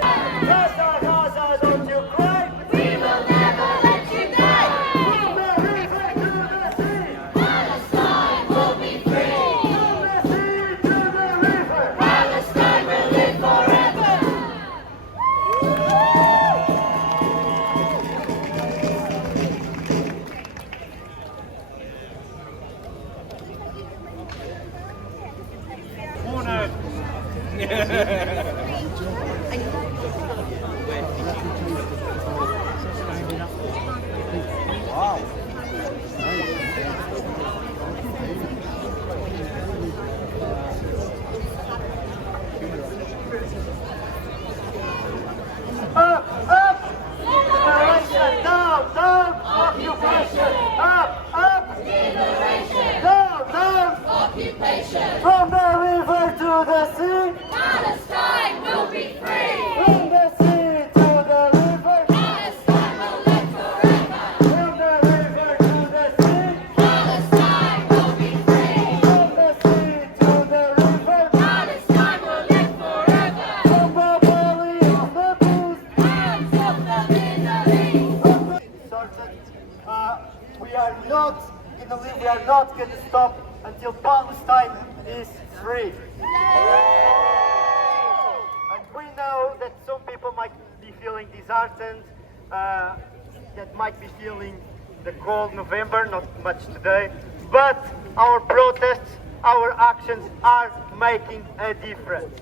Gaza, Gaza, don't you cry! We will never let you die! From the river to the sea! Palestine will be free! From the sea to the river! Palestine will live forever! Up, up! Liberation! Down, down! Occupation! Up, up! Liberation! Down, down! Occupation! From the river to the sea! Palestine will be free! From the sea to the river! Palestine will live forever! From the river to the sea! Palestine will be free! From the sea to the river! Palestine will live forever! From the belly of the beast! Hands of the Middle East! We are not gonna leave, we are not gonna stop until Palestine is free. And we know that some people might be feeling disheartened, that might be feeling the cold November, not much today, but our protests, our actions are making a difference.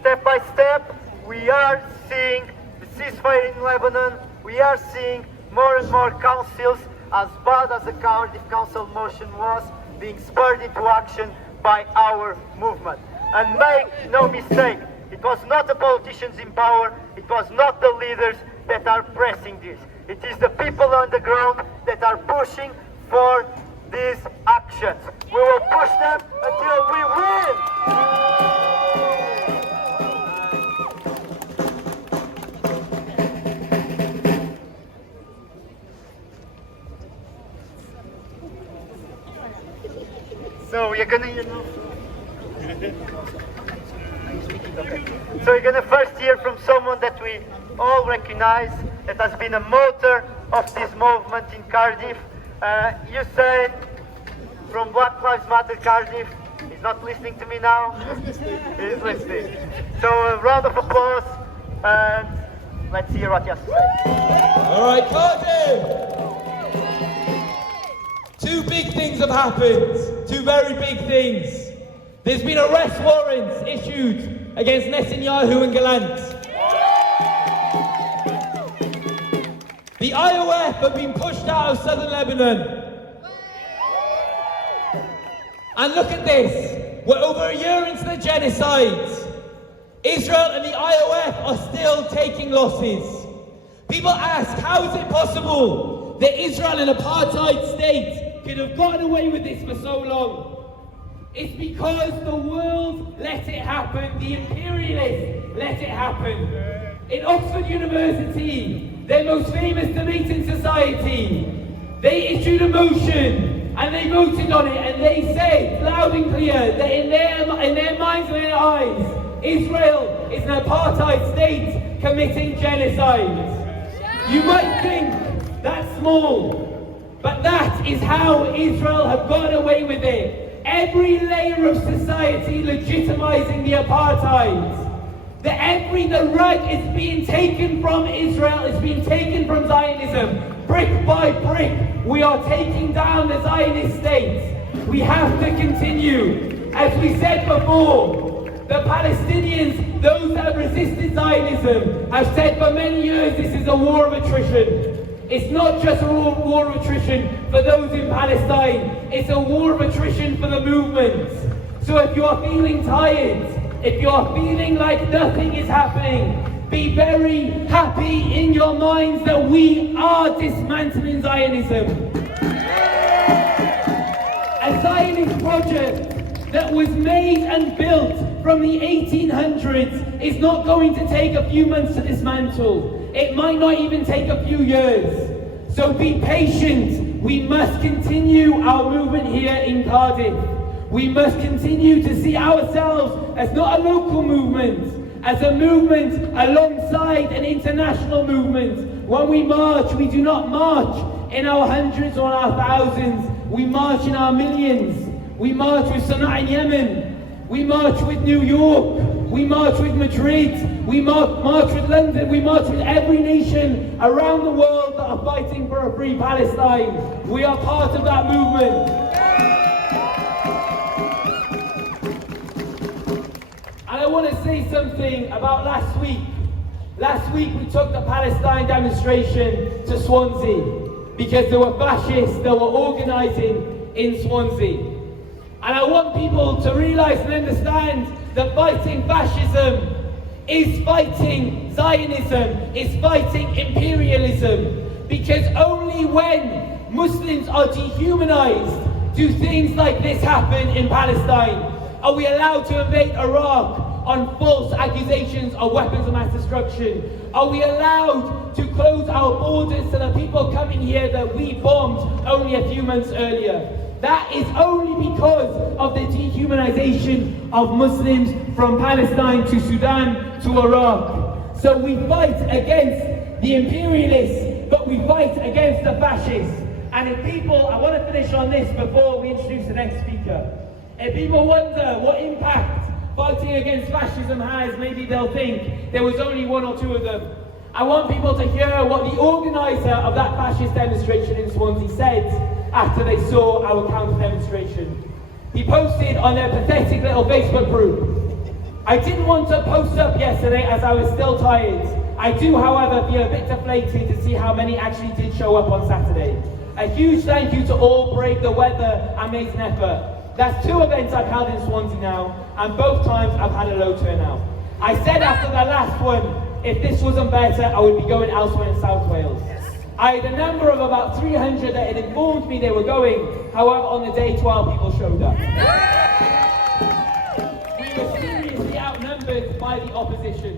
Step by step, we are seeing the ceasefire in Lebanon, we are seeing more and more councils, as bad as the Cardiff Council motion was, being spurred into action by our movement. And make no mistake, it was not the politicians in power, it was not the leaders that are pressing this. It is the people on the ground that are pushing for these actions. We will push them until we win! So you're gonna, So you're gonna first hear from someone that we all recognize, that has been a motor of this movement in Cardiff. You said from Black Lives Matter Cardiff. He's not listening to me now. He's listening. So a round of applause, and let's hear what he has to say. All right, Cardiff. Two big things have happened. Two very big things. There's been arrest warrants issued against Netanyahu and Gallant. The IOF have been pushed out of southern Lebanon. And look at this. We're over a year into the genocide. Israel and the IOF are still taking losses. People ask, how is it possible that Israel, an apartheid state, could have gotten away with this for so long? It's because the world let it happen. The imperialists let it happen. In Oxford University, their most famous debating society, they issued a motion and they voted on it, and they said loud and clear that in their minds and their eyes, Israel is an apartheid state committing genocide. You might think that's small, but that is how Israel have gotten away with it. every layer of society legitimizing the apartheid. The rug is being taken from Israel, it's being taken from Zionism. Brick by brick, we are taking down the Zionist state. We have to continue. As we said before, the Palestinians, those that have resisted Zionism, have said for many years this is a war of attrition. It's not just a war of attrition for those in Palestine, it's a war of attrition for the movement. So if you are feeling tired, if you are feeling like nothing is happening, be very happy in your minds that we are dismantling Zionism. A Zionist project that was made and built from the 1800s is not going to take a few months to dismantle. It might not even take a few years. So be patient. We must continue our movement here in Cardiff. We must continue to see ourselves as not a local movement, as a movement alongside an international movement. When we march, we do not march in our hundreds or our thousands. We march in our millions. We march with Sana'a in Yemen. We march with New York. We march with Madrid. We march with London. We march with every nation around the world that are fighting for a free Palestine. We are part of that movement. And I want to say something about last week. Last week we took the Palestine demonstration to Swansea because there were fascists that were organising in Swansea. And I want people to realise and understand that fighting fascism is fighting Zionism, is fighting imperialism. Because only when Muslims are dehumanised do things like this happen in Palestine. Are we allowed to invade Iraq on false accusations of weapons of mass destruction? Are we allowed to close our borders to the people coming here that we bombed only a few months earlier? That is only because of the dehumanization of Muslims from Palestine to Sudan to Iraq. So we fight against the imperialists, but we fight against the fascists. And if people, I want to finish on this before we introduce the next speaker. If people wonder what impact fighting against fascism has, maybe they'll think there was only one or two of them. I want people to hear what the organiser of that fascist demonstration in Swansea said after they saw our counter-demonstration. He posted on their pathetic little Facebook group, "I didn't want to post up yesterday as I was still tired. I do, however, feel a bit deflated to see how many actually did show up on Saturday. A huge thank you to all, brave the weather and made an effort. That's 2 events I've held in Swansea now, and both times I've had a low turnout. I said after the last one, if this wasn't better, I would be going elsewhere in South Wales. I had a number of about 300 that had informed me they were going, however on the day 12 people showed up. We were seriously outnumbered by the opposition.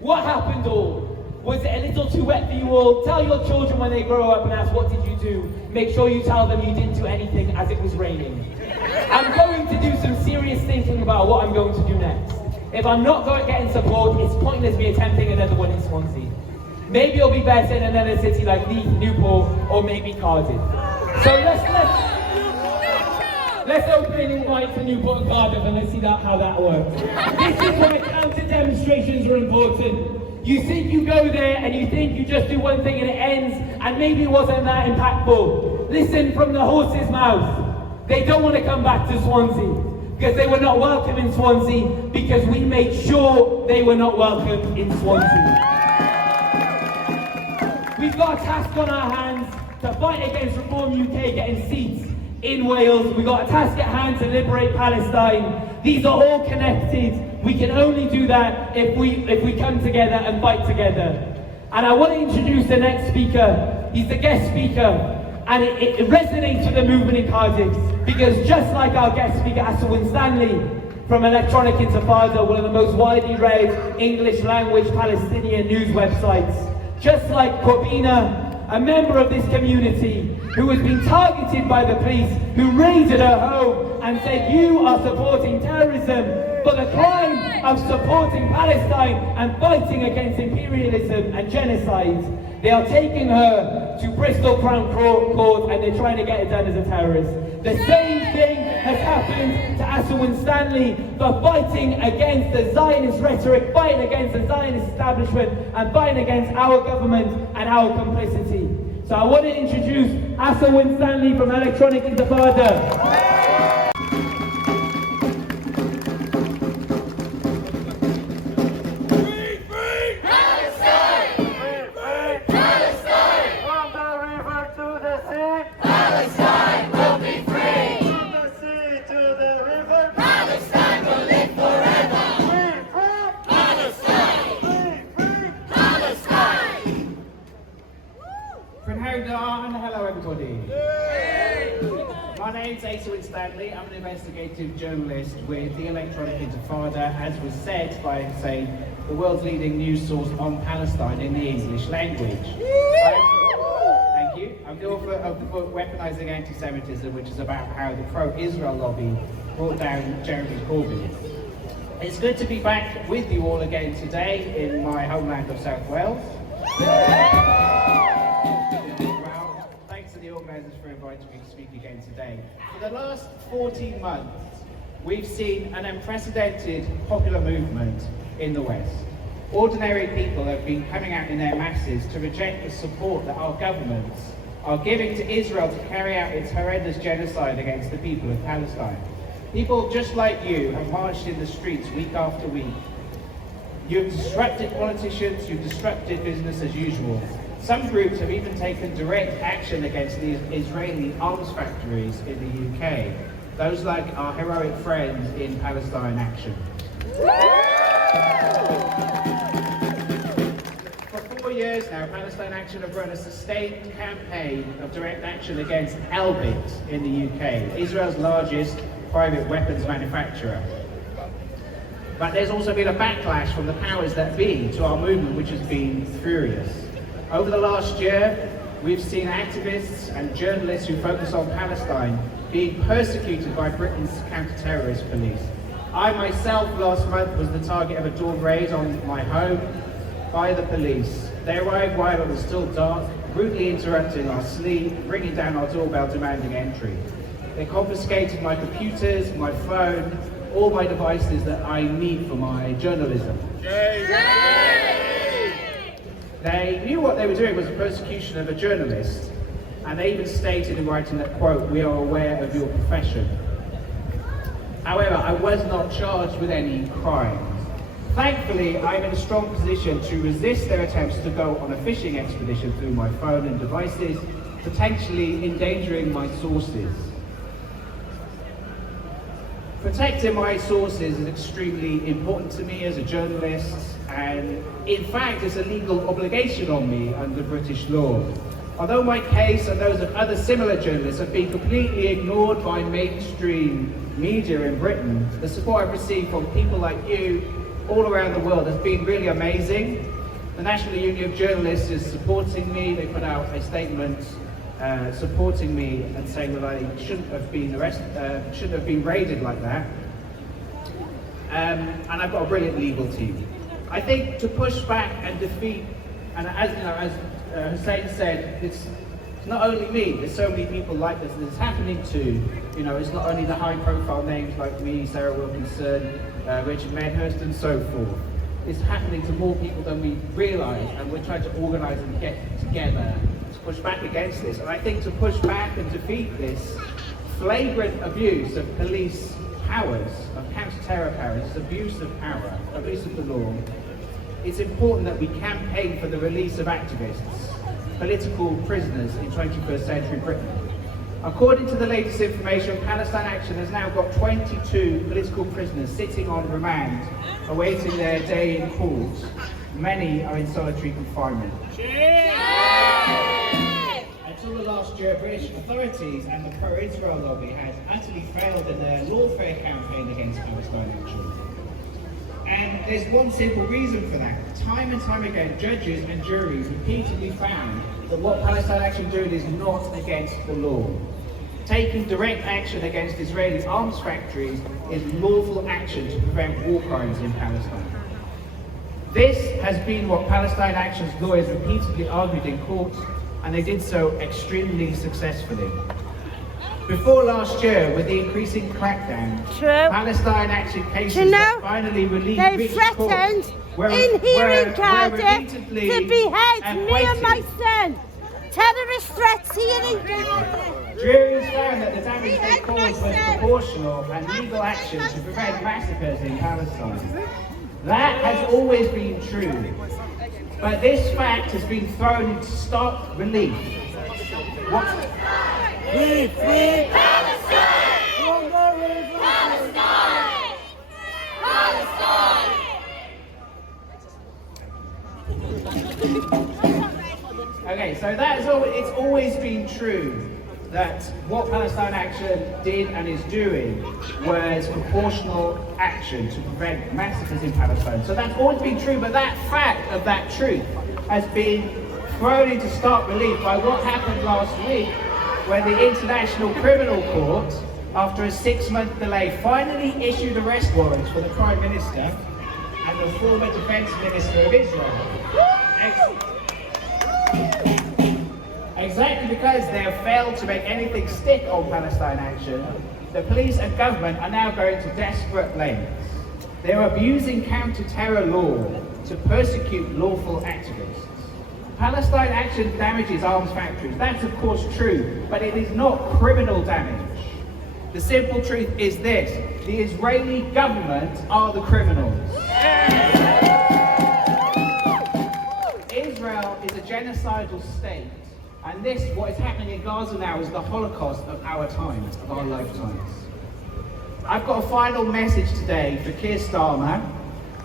What happened all? Was it a little too wet for you all? Tell your children when they grow up and ask what did you do, make sure you tell them you didn't do anything as it was raining. I'm going to do some serious thinking about what I'm going to do next. If I'm not getting support, it's pointless me attempting another one in Swansea. Maybe it'll be better in another city like Leith, Newport, or maybe Cardiff. So let's open an invite to Newport and Cardiff and let's see how that works. This is why counter-demonstrations are important. You think you go there and you think you just do one thing and it ends, and maybe it wasn't that impactful. Listen from the horse's mouth. They don't want to come back to Swansea because they were not welcome in Swansea because we made sure they were not welcome in Swansea. We've got a task on our hands to fight against Reform UK getting seats in Wales. We've got a task at hand to liberate Palestine. These are all connected. We can only do that if we come together and fight together. And I want to introduce the next speaker. He's the guest speaker. And it resonates with the movement in Cardiff because just like our guest speaker, Asa Winstanley from Electronic Intifada, one of the most widely read English language Palestinian news websites, just like Corbina, a member of this community who has been targeted by the police, who raided her home and said you are supporting terrorism for the crime of supporting Palestine and fighting against imperialism and genocide. They are taking her to Bristol Crown Court and they're trying to get her done as a terrorist. The same thing has happened to Asa Winstanley for fighting against the Zionist rhetoric, fighting against the Zionist establishment, and fighting against our government and our complicity. So I want to introduce Asa Winstanley from Electronic Intifada. Hello everybody. My name's Asa Winstanley. I'm an investigative journalist with the Electronic Intifada, as was said by, say, the world's leading news source on Palestine in the English language. Thank you. I'm the author of the book Weaponizing Anti-Semitism, which is about how the pro-Israel lobby brought down Jeremy Corbyn. It's good to be back with you all again today in my homeland of South Wales. The organisers for inviting me to speak again today. For the last 14 months, we've seen an unprecedented popular movement in the West. Ordinary people have been coming out in their masses to reject the support that our governments are giving to Israel to carry out its horrendous genocide against the people of Palestine. People just like you have marched in the streets week after week. You've disrupted politicians, you've disrupted business as usual. Some groups have even taken direct action against the Israeli arms factories in the UK, those like our heroic friends in Palestine Action. For 4 years now, Palestine Action have run a sustained campaign of direct action against Elbit in the UK, Israel's largest private weapons manufacturer. But there's also been a backlash from the powers that be to our movement, which has been furious. Over the last year, we've seen activists and journalists who focus on Palestine being persecuted by Britain's counter-terrorist police. I myself last month was the target of a dawn raid on my home by the police. They arrived while it was still dark, brutally interrupting our sleep, ringing down our doorbell demanding entry. They confiscated my computers, my phone, all my devices that I need for my journalism. They knew what they were doing was a persecution of a journalist, and they even stated in writing that, quote, "We are aware of your profession." However, I was not charged with any crimes. Thankfully, I'm in a strong position to resist their attempts to go on a fishing expedition through my phone and devices, potentially endangering my sources. Protecting my sources is extremely important to me as a journalist, and in fact it's a legal obligation on me under British law. Although my case and those of other similar journalists have been completely ignored by mainstream media in Britain, the support I've received from people like you all around the world has been really amazing. The National Union of Journalists is supporting me. They put out a statement supporting me and saying that I shouldn't have been shouldn't have been raided like that. And I've got a brilliant legal team. I think to push back and defeat, and as you know, as Hussein said, it's not only me. There's so many people like this that it's happening to. You know, it's not only the high-profile names like me, Sarah Wilkinson, Richard Medhurst, and so forth. It's happening to more people than we realise, and we're trying to organise and get together to push back against this. And I think to push back and defeat this flagrant abuse of police powers, of counter-terror powers, this abuse of power, abuse of the law, it's important that we campaign for the release of activists, political prisoners in 21st century Britain. According to the latest information, Palestine Action has now got 22 political prisoners sitting on remand, awaiting their day in court. Many are in solitary confinement. Until the last year, British authorities and the pro-Israel lobby had utterly failed in their lawfare campaign against Palestine Action. And there's one simple reason for that. Time and time again, judges and juries repeatedly found that what Palestine Action doing is not against the law. taking direct action against Israeli arms factories is lawful action to prevent war crimes in Palestine. This has been what Palestine Action's lawyers repeatedly argued in court, and they did so extremely successfully. Before last year, with the increasing crackdown, Palestine Action cases that finally they reached threatened court in here in Cardiff repeatedly to behead me and my acquitted. son. Terrorist threats here in Cardiff. Juries found that the damage they caused was proportional and legal action to prevent massacres in Palestine. That has always been true, but this fact has been thrown into stark relief. What? Free Palestine! Palestine! Palestine! Okay, so it's always been true that what Palestine Action did and is doing was proportional action to prevent massacres in Palestine. So that's always been true, but that fact of that truth has been thrown into stark relief by what happened last week when the International Criminal Court, after a 6-month delay, finally issued arrest warrants for the Prime Minister and the former Defense Minister of Israel. Exactly because they have failed to make anything stick on Palestine Action, the police and government are now going to desperate lengths. They are abusing counter-terror law to persecute lawful activists. Palestine Action damages arms factories. That's of course true, but it is not criminal damage. The simple truth is this: the Israeli government are the criminals. Israel is a genocidal state, and what is happening in Gaza now is the Holocaust of our times, of our lifetimes. I've got a final message today for Keir Starmer,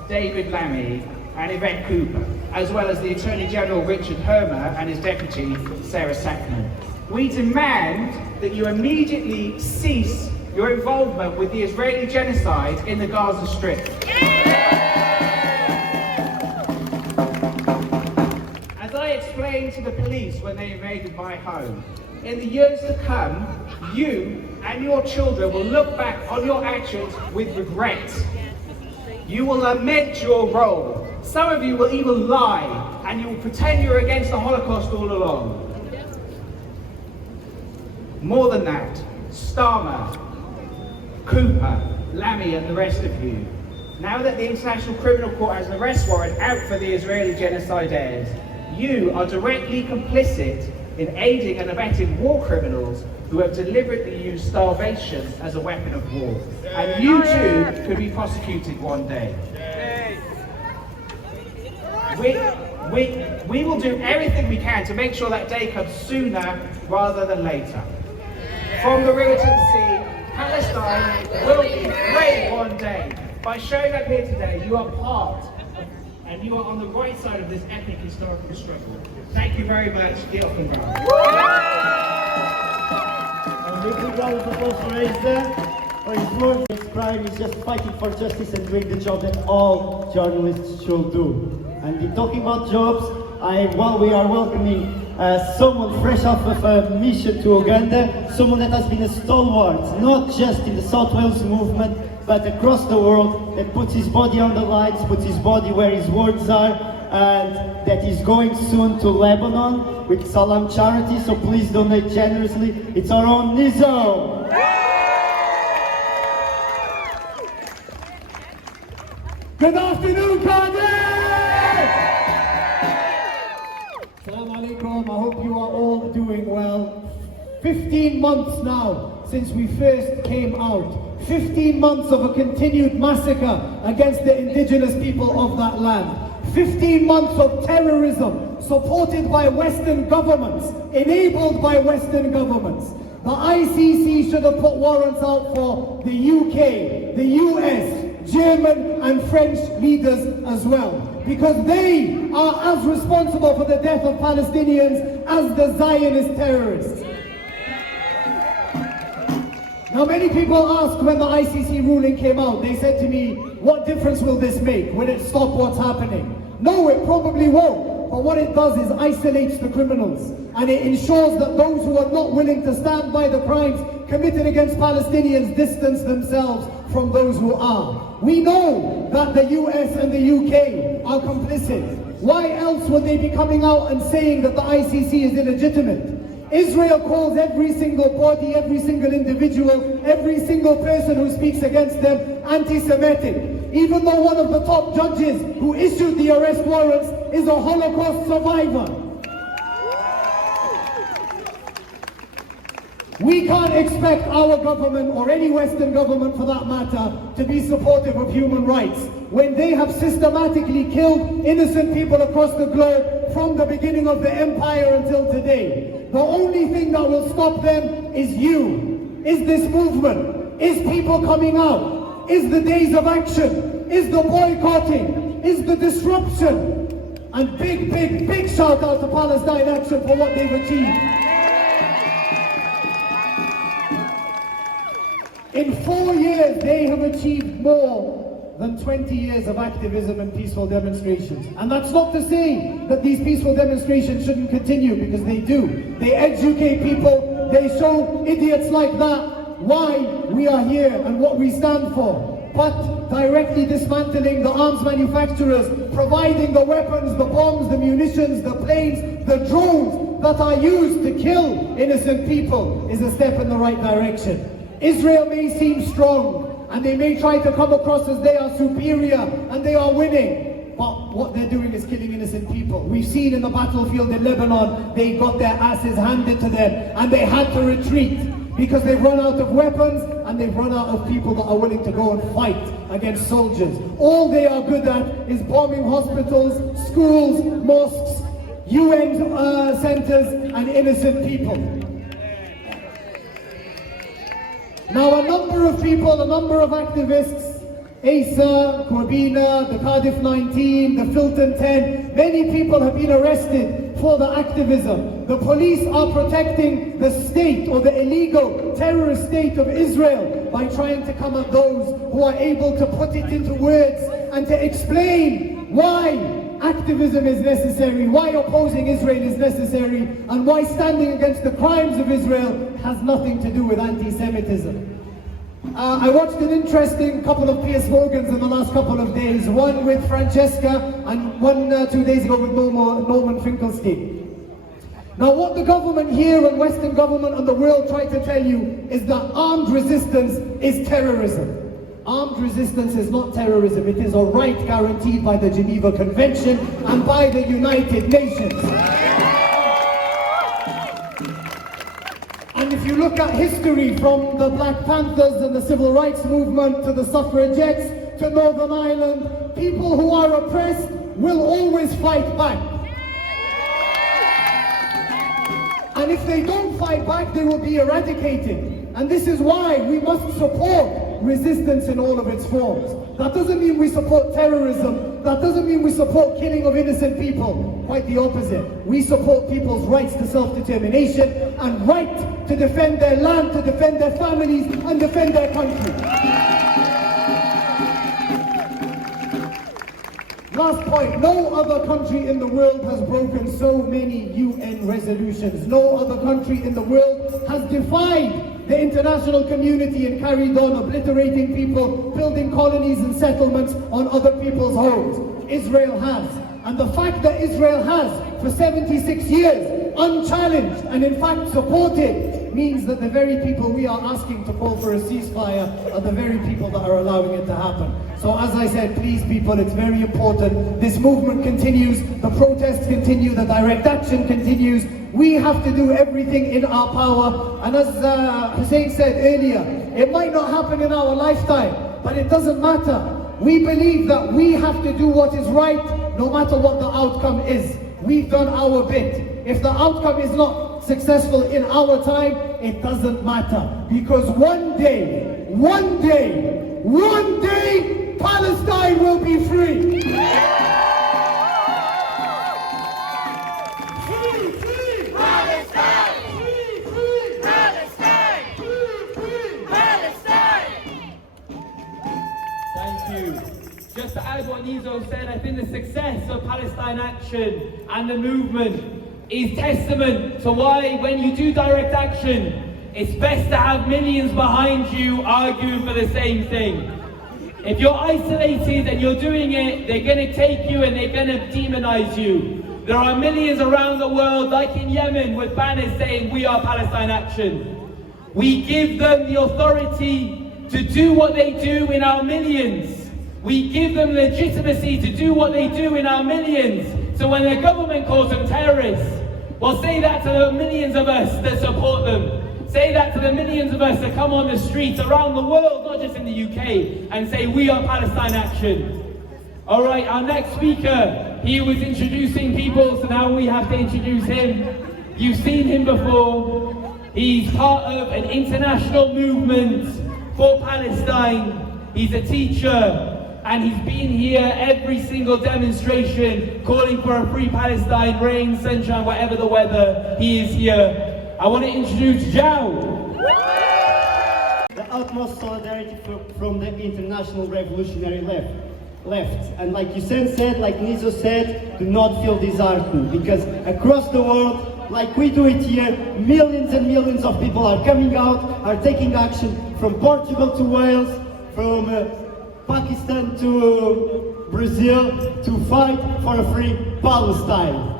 David Lammy, and Yvette Cooper, as well as the Attorney General Richard Hermer and his deputy Sarah Sackman. We demand that you immediately cease your involvement with the Israeli genocide in the Gaza Strip. As I explained to the police when they invaded my home, in the years to come, you and your children will look back on your actions with regret. You will lament your role. Some of you will even lie, and you will pretend you're against the Holocaust all along. More than that, Starmer, Cooper, Lammy and the rest of you, now that the International Criminal Court has an arrest warrant out for the Israeli genocidaires, you are directly complicit in aiding and abetting war criminals who have deliberately used starvation as a weapon of war. And you too could be prosecuted one day. We will do everything we can to make sure that day comes sooner rather than later. From the river to the sea, Palestine will be free one day. By showing up here today, you are part of, and you are on the right side of this epic historical struggle. Thank you very much. Get off and run. A big round of applause for Ace for his words. His crime is just fighting for justice and doing the job that all journalists should do. And in talking about jobs, while we are welcoming someone fresh off of a mission to Uganda, someone that has been a stalwart, not just in the South Wales movement, but across the world, that puts his body on the lines, puts his body where his words are, and that is going soon to Lebanon with Salam Charity, so please donate generously. It's our own Nizzo! Good afternoon, Cardiff! Assalamu alaikum, I hope you are all doing well. 15 months now since we first came out. 15 months of a continued massacre against the indigenous people of that land. 15 months of terrorism supported by Western governments, enabled by Western governments. The ICC should have put warrants out for the UK, the US, German and French leaders as well, because they are as responsible for the death of Palestinians as the Zionist terrorists. Now many people ask when the ICC ruling came out, they said to me, what difference will this make? Will it stop what's happening? No, it probably won't. But what it does is isolates the criminals. and it ensures that those who are not willing to stand by the crimes committed against Palestinians distance themselves from those who are. We know that the US and the UK are complicit. Why else would they be coming out and saying that the ICC is illegitimate? Israel calls every single body, every single individual, every single person who speaks against them anti-Semitic. Even though one of the top judges who issued the arrest warrants is a Holocaust survivor. We can't expect our government, or any Western government for that matter, to be supportive of human rights when they have systematically killed innocent people across the globe from the beginning of the empire until today. The only thing that will stop them is you, is this movement, is people coming out, is the days of action, is the boycotting, is the disruption. And big shout out to Palestine Action for what they've achieved. In 4 years, they have achieved more than 20 years of activism and peaceful demonstrations. And that's not to say that these peaceful demonstrations shouldn't continue, because they do. They educate people, they show idiots like that why we are here and what we stand for. But directly dismantling the arms manufacturers, providing the weapons, the bombs, the munitions, the planes, the drones that are used to kill innocent people is a step in the right direction. Israel may seem strong, and they may try to come across as they are superior and they are winning, but what they're doing is killing innocent people. We've seen in the battlefield in Lebanon, they got their asses handed to them and they had to retreat because they've run out of weapons and they've run out of people that are willing to go and fight against soldiers. All they are good at is bombing hospitals, schools, mosques, UN centers and innocent people. Now a number of people, a number of activists, Asa, Corbina, the Cardiff 19, the Filton 10, many people have been arrested for the activism. The police are protecting the state, or the illegal terrorist state of Israel, by trying to come at those who are able to put it into words and to explain why activism is necessary, why opposing Israel is necessary, and why standing against the crimes of Israel has nothing to do with anti-Semitism. I watched an interesting couple of peer slogans in the last couple of days, one with Francesca and one 2 days ago with Norman Finkelstein. Now what the government here and Western government and the world try to tell you is that armed resistance is terrorism. Armed resistance is not terrorism, it is a right guaranteed by the Geneva Convention and by the United Nations. And if you look at history, from the Black Panthers and the Civil Rights Movement to the suffragettes to Northern Ireland, people who are oppressed will always fight back. And if they don't fight back, they will be eradicated. And this is why we must support resistance in all of its forms. That doesn't mean we support terrorism. That doesn't mean we support killing of innocent people. Quite the opposite. We support people's rights to self-determination and right to defend their land, to defend their families, and defend their country. Last point, no other country in the world has broken so many UN resolutions. No other country in the world has defied the international community and carried on obliterating people, building colonies and settlements on other people's homes. Israel has. And the fact that Israel has, for 76 years, unchallenged and in fact supported, means that the very people we are asking to call for a ceasefire are the very people that are allowing it to happen. So as I said, please people, it's very important. This movement continues, the protests continue, the direct action continues. We have to do everything in our power. And as Hussein said earlier, it might not happen in our lifetime, but it doesn't matter. We believe that we have to do what is right, no matter what the outcome is. We've done our bit. If the outcome is not successful in our time, it doesn't matter. Because one day, Palestine will be free. Just to add what Nizo said, I think the success of Palestine Action and the movement is testament to why, when you do direct action, it's best to have millions behind you arguing for the same thing. If you're isolated and you're doing it, they're going to take you and they're going to demonize you. There are millions around the world, like in Yemen, with banners saying, "We are Palestine Action." We give them the authority to do what they do in our millions. We give them legitimacy to do what they do in our millions. So when the government calls them terrorists, well, say that to the millions of us that support them. Say that to the millions of us that come on the streets around the world, not just in the UK, and say, "We are Palestine Action." All right, our next speaker, he was introducing people, so now we have to introduce him. You've seen him before. He's part of an international movement for Palestine. He's a teacher, and he's been here every single demonstration, calling for a free Palestine, rain, sunshine, whatever the weather. He is here. I want to introduce Zhao. The utmost solidarity from the international revolutionary left. And like Hussein said, like Nizo said, do not feel disheartened, because across the world, like we do it here, millions and millions of people are coming out, are taking action, from Portugal to Wales, from Pakistan to Brazil, to fight for a free Palestine.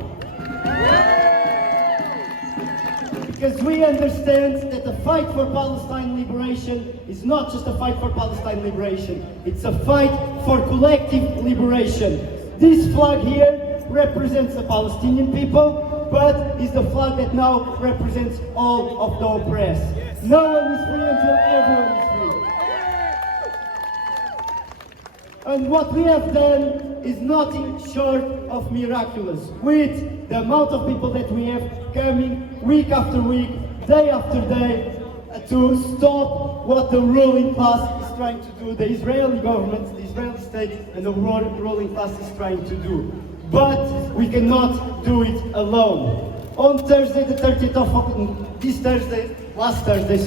Because we understand that the fight for Palestine liberation is not just a fight for Palestine liberation, it's a fight for collective liberation. This flag here represents the Palestinian people, but is the flag that now represents all of the oppressed. No one is free until everyone is free. And what we have done is nothing short of miraculous. With the amount of people that we have coming week after week, day after day, to stop what the ruling class is trying to do, the Israeli government, the Israeli state, and the ruling class is trying to do. But we cannot do it alone. On Thursday, the 30th of last Thursday,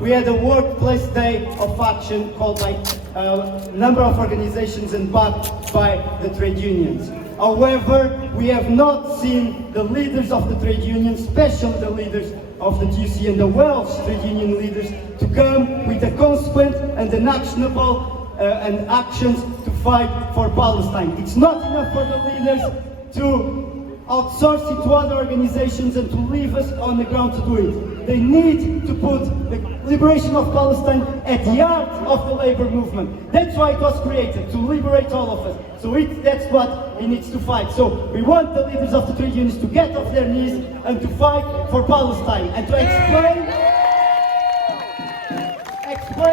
we had a workplace day of action called by a number of organizations and backed by the trade unions. However, we have not seen the leaders of the trade unions, especially the leaders of the GC and the Welsh trade union leaders, to come with a consequent and an actionable and actions to fight for Palestine. It's not enough for the leaders to outsource it to other organizations and to leave us on the ground to do it. They need to put the liberation of Palestine at the heart of the labor movement. That's why it was created, to liberate all of us. So that's what it needs to fight. So we want the leaders of the trade unions to get off their knees and to fight for Palestine, and to explain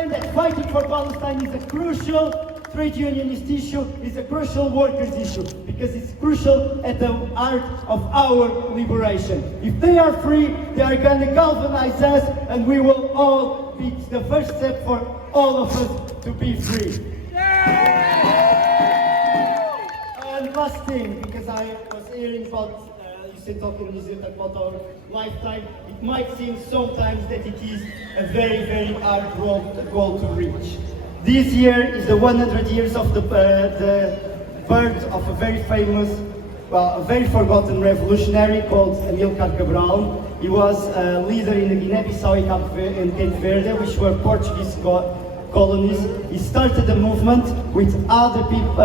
that fighting for Palestine is a crucial trade unionist issue, is a crucial workers issue, because it's crucial at the heart of our liberation. If they are free, they are going to galvanize us, and we will all be the first step for all of us to be free. And last thing, because I was hearing about talking about our lifetime, it might seem sometimes that it is a very, very hard goal to reach. This year is the 100 years of the birth of a very famous, a very forgotten revolutionary called Amilcar Cabral. He was a leader in the Guinea-Bissau and Cape Verde, which were Portuguese colonies. He started a movement with other people,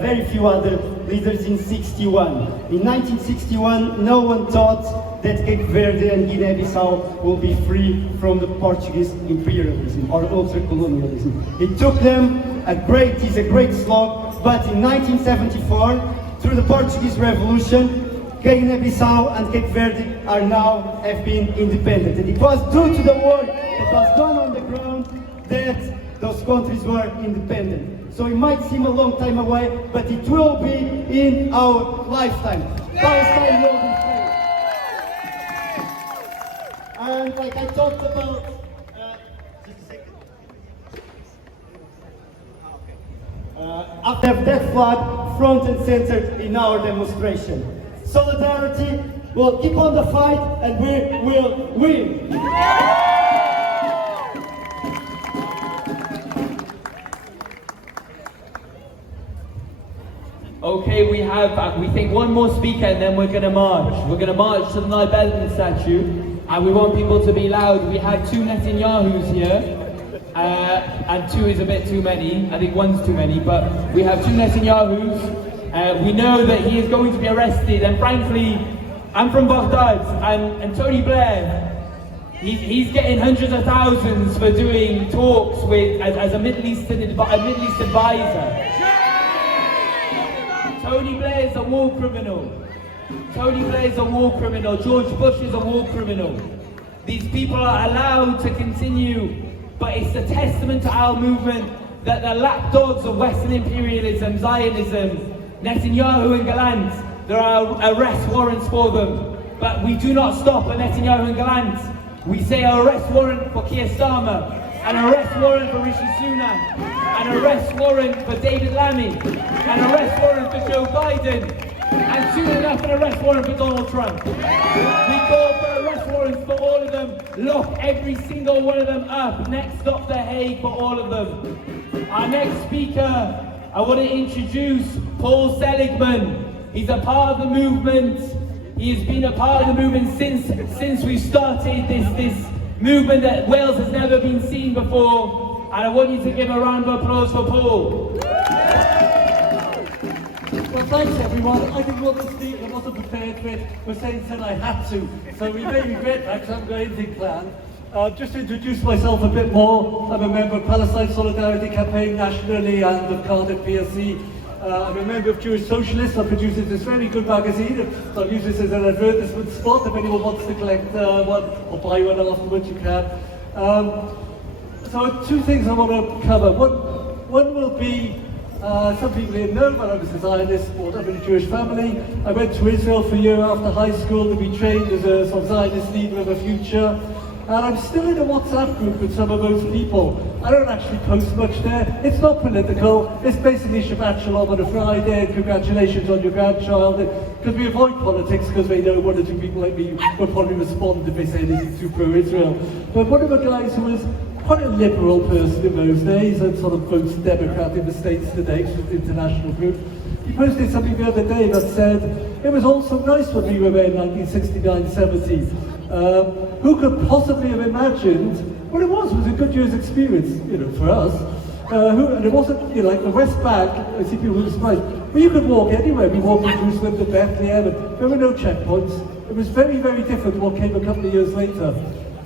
very few other leaders in 61. In 1961, no one thought that Cape Verde and Guinea-Bissau will be free from the Portuguese imperialism or ultra-colonialism. It took them a great slog, but in 1974, through the Portuguese Revolution, Guinea-Bissau and Cape Verde have been independent. And it was due to the work that was done on the ground that those countries were independent. So it might seem a long time away, but it will be in our lifetime. Palestine will be free. And like I talked about, just a second. After that flag front and center in our demonstration. Solidarity will keep on the fight, and we will win. Okay, we have have, we think, one more speaker and then we're going to march. We're going to march to the Nibelden statue, and we want people to be loud. We had 2 Netanyahus here, and 2 is a bit too many. I think 1's too many, but we have 2 Netanyahus. We know that he is going to be arrested, and frankly, I'm from Baghdad, and Tony Blair, he's getting hundreds of thousands for doing talks with as a Middle Eastern advisor. Tony Blair is a war criminal. Tony Blair is a war criminal. George Bush is a war criminal. These people are allowed to continue, but it's a testament to our movement that the lapdogs of Western imperialism, Zionism, Netanyahu and Gallant, there are arrest warrants for them. But we do not stop at Netanyahu and Gallant. We say an arrest warrant for Keir Starmer, an arrest warrant for Rishi Sunak, an arrest warrant for David Lammy, an arrest warrant for Joe Biden, and soon enough an arrest warrant for Donald Trump. We call for arrest warrants for all of them, lock every single one of them up, next stop The Hague for all of them. Our next speaker, I want to introduce Paul Seligman. He's a part of the movement. He has been a part of the movement since we started this movement that Wales has never been seen before. And I want you to give a round of applause for Paul. Well, thanks everyone. I didn't want to speak, I wasn't prepared for it. Hussein said I had to, so we may regret that because I haven't got anything planned. Just to introduce myself a bit more, I'm a member of Palestine Solidarity Campaign nationally and of Cardiff PSC. I'm a member of Jewish Socialists. I produce this very good magazine, so I'll use this as an advertisement spot. If anyone wants to collect one or buy one afterwards, you can. So 2 things I want to cover. One will be, some people here know, but I was a Zionist, brought up in a Jewish family. I went to Israel for a year after high school to be trained as a sort of Zionist leader of a future. And I'm still in a WhatsApp group with some of those people. I don't actually post much there. It's not political. It's basically Shabbat Shalom on a Friday and congratulations on your grandchild. Because we avoid politics because they know 1 or 2 people like me will probably respond if they say anything too pro-Israel. But one of the guys who was quite a liberal person in those days and sort of votes Democrat in the States today, which is an international group, he posted something the other day that said, it was all so nice when we were there in 1969-70. Who could possibly have imagined, well it was a good year's experience, for us. And it wasn't, like the West Bank, I see people who are surprised, well you could walk anywhere. We walked from Jerusalem to Bethlehem, and there were no checkpoints. It was very, very different to what came a couple of years later.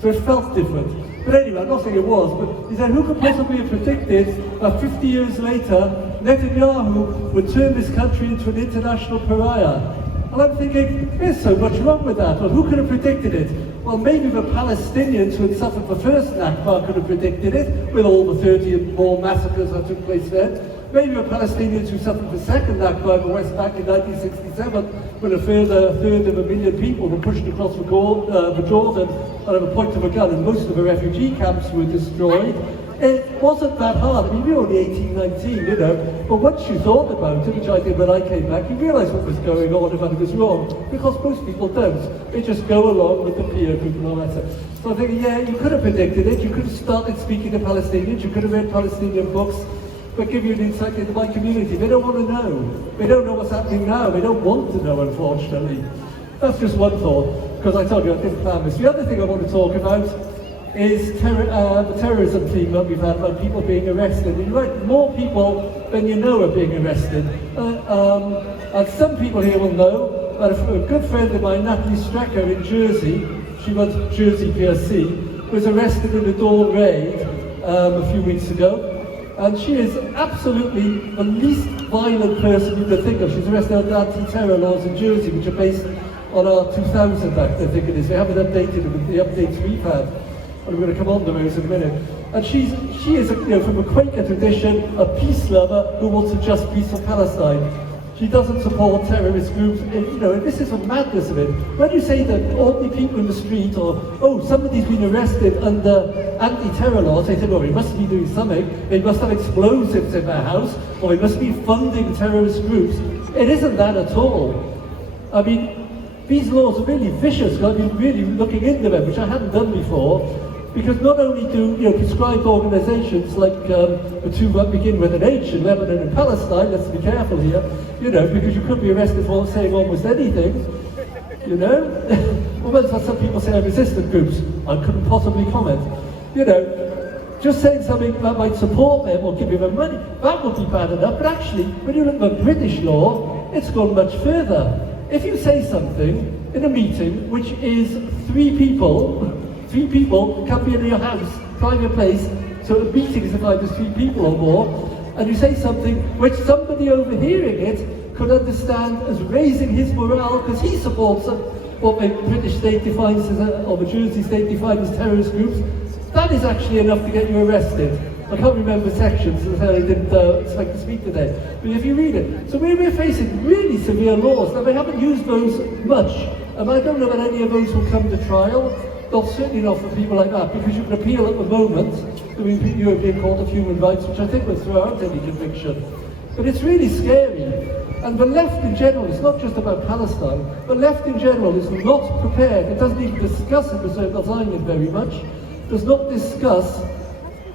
So it felt different. But anyway, I'm not saying it was, but he said, who could possibly have predicted that 50 years later, Netanyahu would turn this country into an international pariah? And I'm thinking, there's so much wrong with that. Well, who could have predicted it? Well, maybe the Palestinians who had suffered the first Nakba could have predicted it, with all the 30 and more massacres that took place then. Maybe the Palestinians who suffered the second Nakba in the West Bank in 1967, when a further third of a million people were pushed across the Jordan at a point of a gun, and most of the refugee camps were destroyed. It wasn't that hard. I mean, we were only 18, 19, but once you thought about it, which I did when I came back, you realised what was going on and that it was wrong, because most people don't. They just go along with the peer group and all that stuff. So I think, yeah, you could have predicted it, you could have started speaking to Palestinians, you could have read Palestinian books, but give you an insight into my community. They don't want to know. They don't know what's happening now. They don't want to know, unfortunately. That's just one thought, because I told you I didn't plan this. The other thing I want to talk about is the terrorism theme that we've had about people being arrested. And you're right, more people than you know are being arrested. And some people here will know that a good friend of mine, Natalie Strecker in Jersey, she runs Jersey PSC, was arrested in a Dawn raid a few weeks ago. And she is absolutely the least violent person you could think of. She's arrested under anti-terror laws in Jersey, which are based on our 2000 Act, I think it is. They haven't updated them with the updates we've had. And we're going to come on to those in a minute. And she is, from a Quaker tradition, a peace lover who wants a just peace for Palestine. She doesn't support terrorist groups. And, this is the madness of it. When you say that ordinary people in the street, or, oh, somebody's been arrested under anti-terror laws, they think, oh, they must be doing something. They must have explosives in their house, or they must be funding terrorist groups. It isn't that at all. I mean, these laws are really vicious. I've been really looking into them, which I hadn't done before. Because not only do prescribed organisations like the two that begin with an H in Lebanon and Palestine, let's be careful here, because you could be arrested for saying almost anything, Well, that's what some people say are resistant groups. I couldn't possibly comment. Just saying something that might support them or give you them money, that would be bad enough. But actually, when you look at British law, it's gone much further. If you say something in a meeting which is three people can't be in your house, private place, so a meeting is defined as 3 people or more, and you say something which somebody overhearing it could understand as raising his morale because he supports what the British state defines as, or the Jersey state defines as terrorist groups, that is actually enough to get you arrested. I can't remember sections, as I didn't expect to speak today. But if you read it, so we're facing really severe laws. Now, they haven't used those much, and I don't know that any of those will come to trial. Not certainly not for people like that, because you can appeal at the moment to the European Court of Human Rights, which I think will throw out any conviction. But it's really scary. And the left in general, it's not just about Palestine, the left in general is not prepared. It doesn't even discuss it, the Circle Zion very much, does not discuss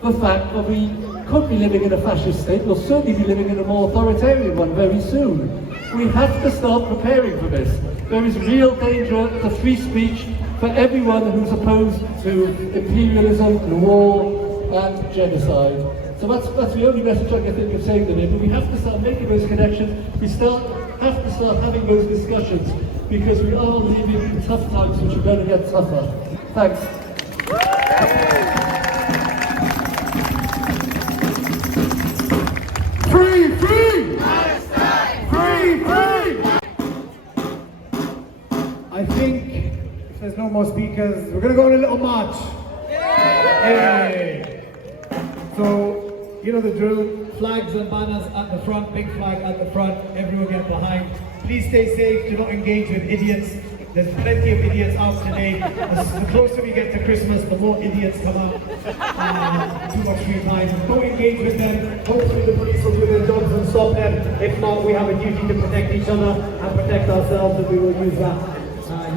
the fact that we could be living in a fascist state, we'll certainly be living in a more authoritarian one very soon. We have to start preparing for this. There is real danger to free speech for everyone who's opposed to imperialism and war and genocide. So that's the only message I can think of saying to them. But we have to start making those connections. We have to start having those discussions because we are living in tough times which are going to get tougher. Thanks. Free, free! Palestine! Free, free! I think if there's no more speakers, we're going to go on a little march. Yay! So, you know the drill. Flags and banners at the front, big flag at the front, everyone get behind. Please stay safe, do not engage with idiots. There's plenty of idiots out today. The closer we get to Christmas, the more idiots come out. Too much free time. Don't engage with them. Hopefully the police will do their jobs and stop them. If not, we have a duty to protect each other and protect ourselves, and we will use that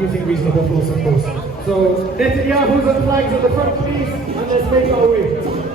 using reasonable force, of course. So, Netanyahu's and flags at the front, please, and let's make our way.